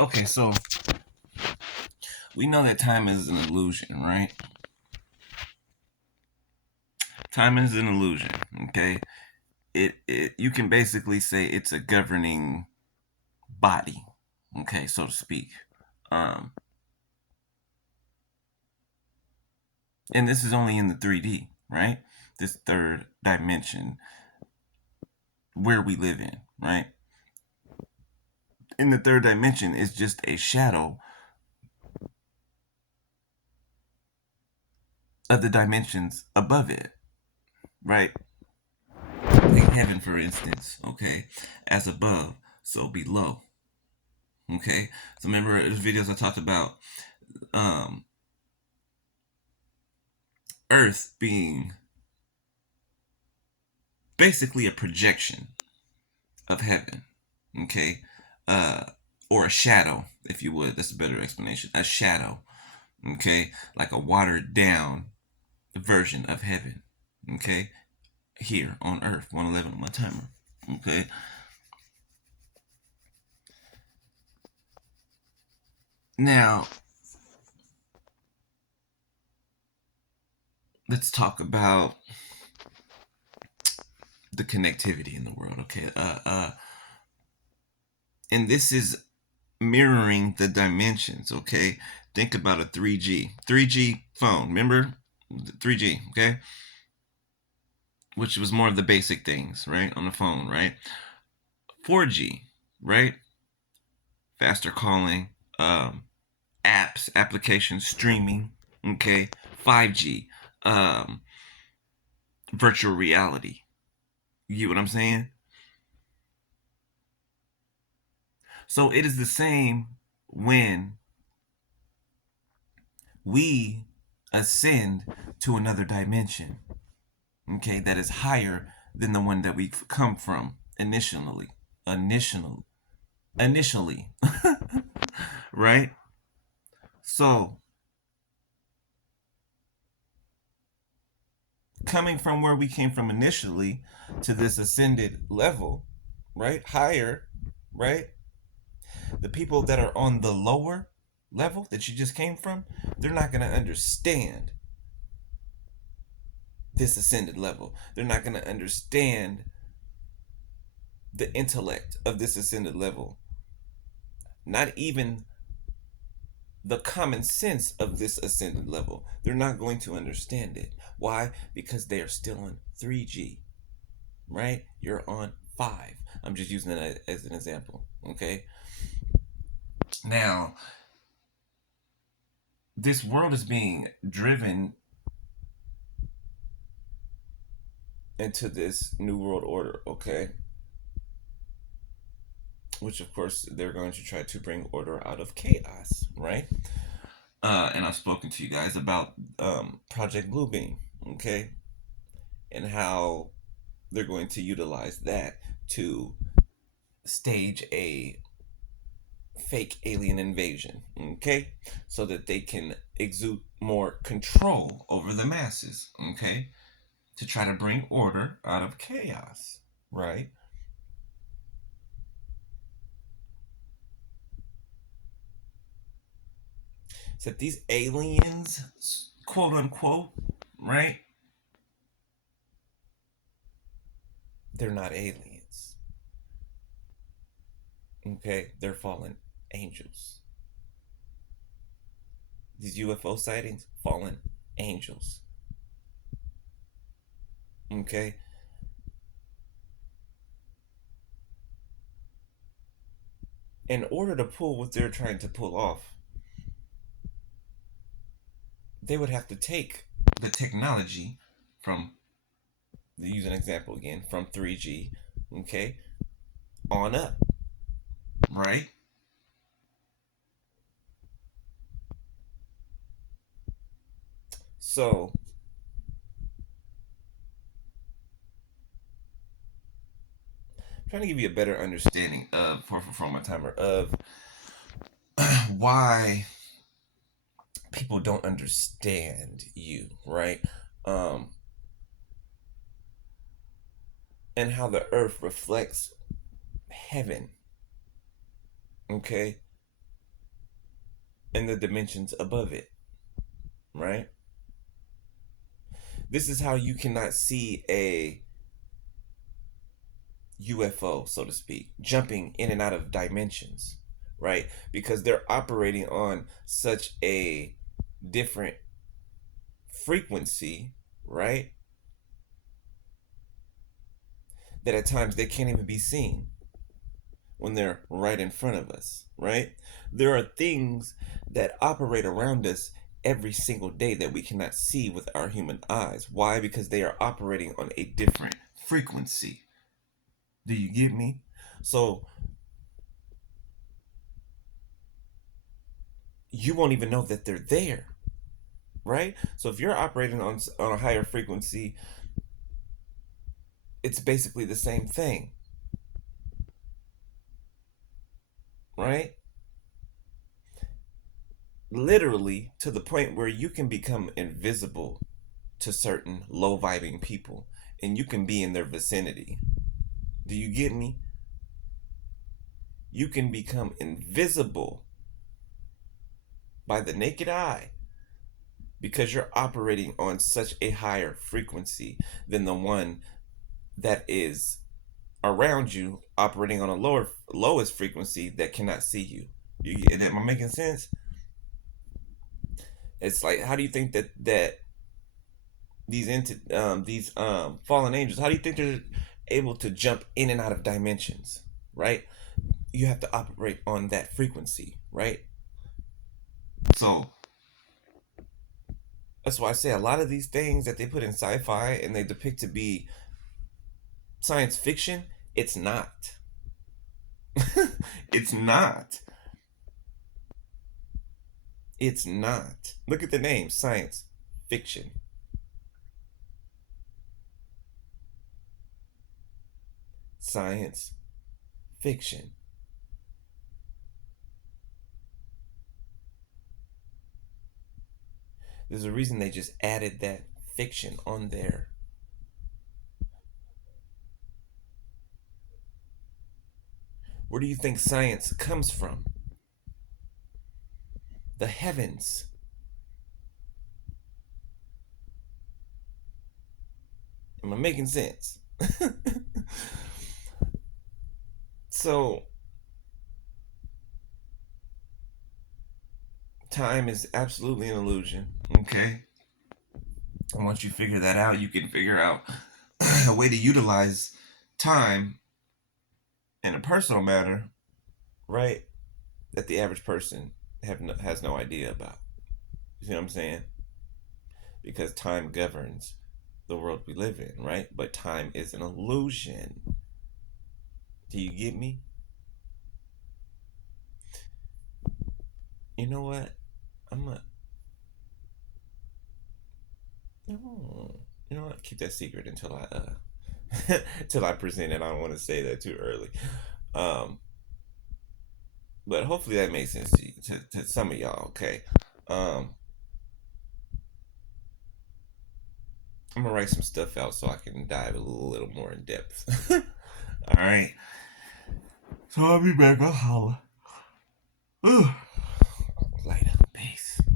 Okay, so we know that time is an illusion, right? Time is an illusion. Okay, it you can basically say it's a governing body. Okay, so to speak. Um, and this is only in the 3D, right? This third dimension where we live in, right? In the third dimension is just a shadow of the dimensions above it, right? Like heaven, for instance, okay? As above, so below, okay? So remember the videos I talked about um, Earth being basically a projection of heaven, okay? Uh, or a shadow, if you would. That's a better explanation. A shadow, okay? Like a watered down version of heaven, okay? Here on Earth, 111 on my timer, okay? Now, let's talk about the connectivity in the world, okay? And this is mirroring the dimensions, okay? Think about a 3G phone, remember? 3G, okay? Which was more of the basic things, right? On the phone, right? 4G, right? Faster calling, um, apps, applications, streaming, okay? 5G, um, virtual reality. You get what I'm saying? So it is the same when we ascend to another dimension, okay, that is higher than the one that we've come from initially, initially, right? So coming from where we came from initially to this ascended level, right? Higher, right? The people that are on the lower level that you just came from, they're not going to understand this ascended level. They're not going to understand the intellect of this ascended level. Not even the common sense of this ascended level. They're not going to understand it. Why? Because they are still on 3G, right? You're on 5. I'm just using that as an example, okay? Now, this world is being driven into this new world order, okay? Which, of course, they're going to try to bring order out of chaos, right? And I've spoken to you guys about Project Bluebeam, okay? And how they're going to utilize that to stage a fake alien invasion, okay? So that they can exude more control over the masses, okay? To try to bring order out of chaos, right? So these aliens, quote unquote, right? They're not aliens, okay? They're fallen angels. These UFO sightings, fallen angels, okay? In order to pull what they're trying to pull off, they would have to take the technology from, use an example again, from 3G, okay, on up, right? So, I'm trying to give you a better understanding of, for my timer, of why people don't understand you, right? Um, and how the earth reflects heaven, okay? and the dimensions above it, right? This is how you cannot see a UFO, so to speak, jumping in and out of dimensions, right? Because they're operating on such a different frequency, right? That at times they can't even be seen when they're right in front of us, right? There are things that operate around us every single day that we cannot see with our human eyes. Why? Because they are operating on a different frequency. Do you get me? So you won't even know that they're there, right? So if you're operating on a higher frequency, it's basically the same thing, right? Literally to the point where you can become invisible to certain low vibing people and you can be in their vicinity. Do you get me? You can become invisible by the naked eye because you're operating on such a higher frequency than the one that is around you operating on a lowest frequency that cannot see you. Am I making sense? It's like, how do you think that these fallen angels, how do you think they're able to jump in and out of dimensions, right? You have to operate on that frequency, right? So that's why I say a lot of these things that they put in sci-fi and they depict to be science fiction, it's not. It's not. It's not. Look at the name, science fiction. Science fiction. There's a reason they just added that fiction on there. Where do you think science comes from? The heavens. Am I making sense? So, time is absolutely an illusion, okay? And once you figure that out, you can figure out a way to utilize time in a personal manner, right? That the average person has no idea about. You see what I'm saying? Because time governs the world we live in, right? But time is an illusion. Do you get me? You know what? I'm a. You know what? Keep that secret until until I present it. I don't want to say that too early. Um, but hopefully that makes sense to some of y'all. Okay. Um, I'm gonna write some stuff out so I can dive a little more in depth. All right. So I'll be back. I'll holla. Ugh.